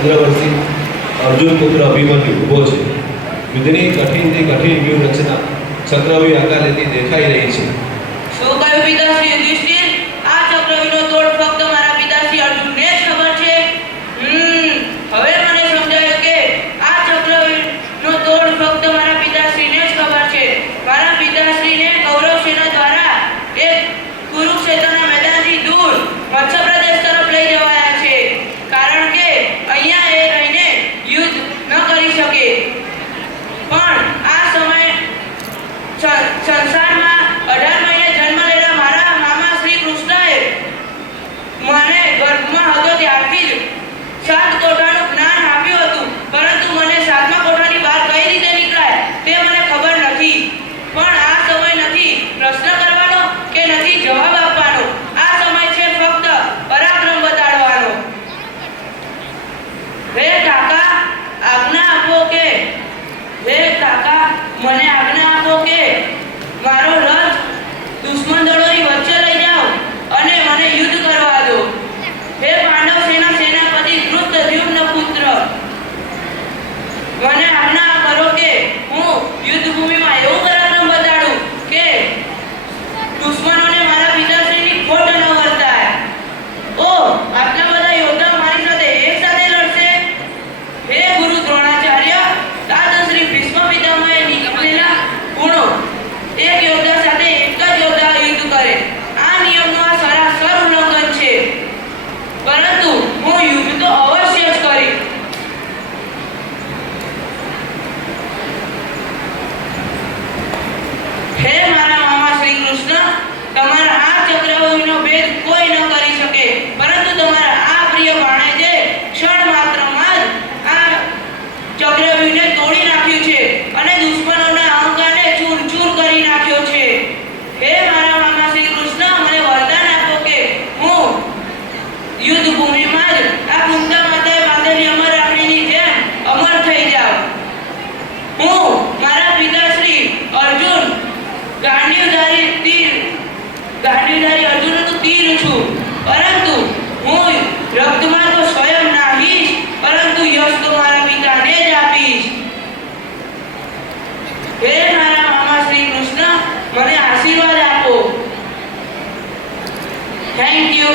અગ્રવર્તી અર્જુન પુત્ર અભિમન્યુ ઊભો છે. યુદ્ધની કઠિનથી કઠિન વ્યૂહ રચના ચક્રવ્યૂહ આકાર લેતી દેખાઈ રહી છે. શું કહ્યું પિતાશ્રી યુધિષ્ઠિર వర్షాల్లోకే వారు ગાંધીધારી તીર, ગાંધીધારી અર્જુનનું તીર છું. પરંતુ હું રક્તમાં તો સ્વયં નાહીશ, પરંતુ યશ તો મારા પિતાને જ આપીશ. હે મારા મામા શ્રી કૃષ્ણ, મને આશીર્વાદ આપો. Thank you